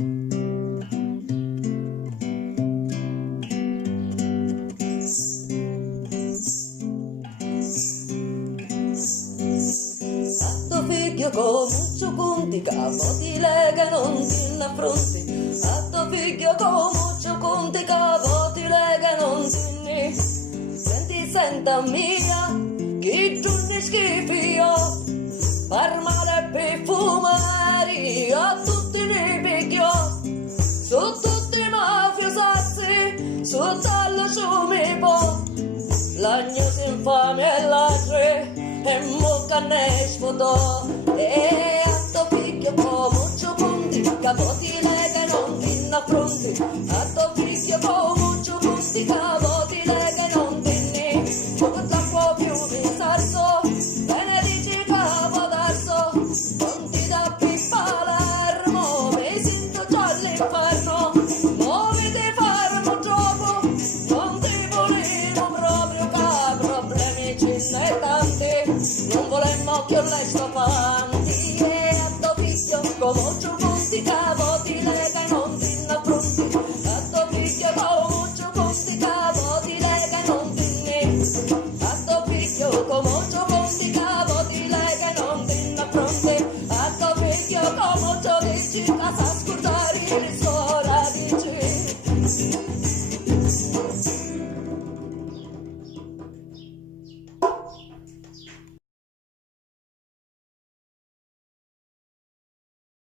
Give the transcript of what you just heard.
Atto figlio con muccio conti, capo ti lega non ti affronti. Atto figlio con muccio conti, capo ti lega non ti. Senti, senta mia, chi giorni schifi io, par male per fumare, a tutti ne picchio, su tutti i mafiosassi, su tallo su mi po', l'agnosi infame e ladre, e mucca ne sfotò, e atto figlio con muccio punti, capo ti lega non ti affronti, atto figlio con muccio punti, capo ti lega non ti ne, poco troppo più mi sarso, benedici capo d'arso, non ti da più Palermo, mi sento già all'inferno, muoviti fermo troppo, non ti volevo proprio che problemi ce ne tanti, non volemmo che io le sto avanti, e atto figlio come muccio punti, capo ti lega non ti affronti, atto figlio come muccio punti, capo ti lega non ti ne, atto figlio come muccio punti, capo ti lega non ti affronti, atto figlio come muccio dici, casa scordare il suo radici.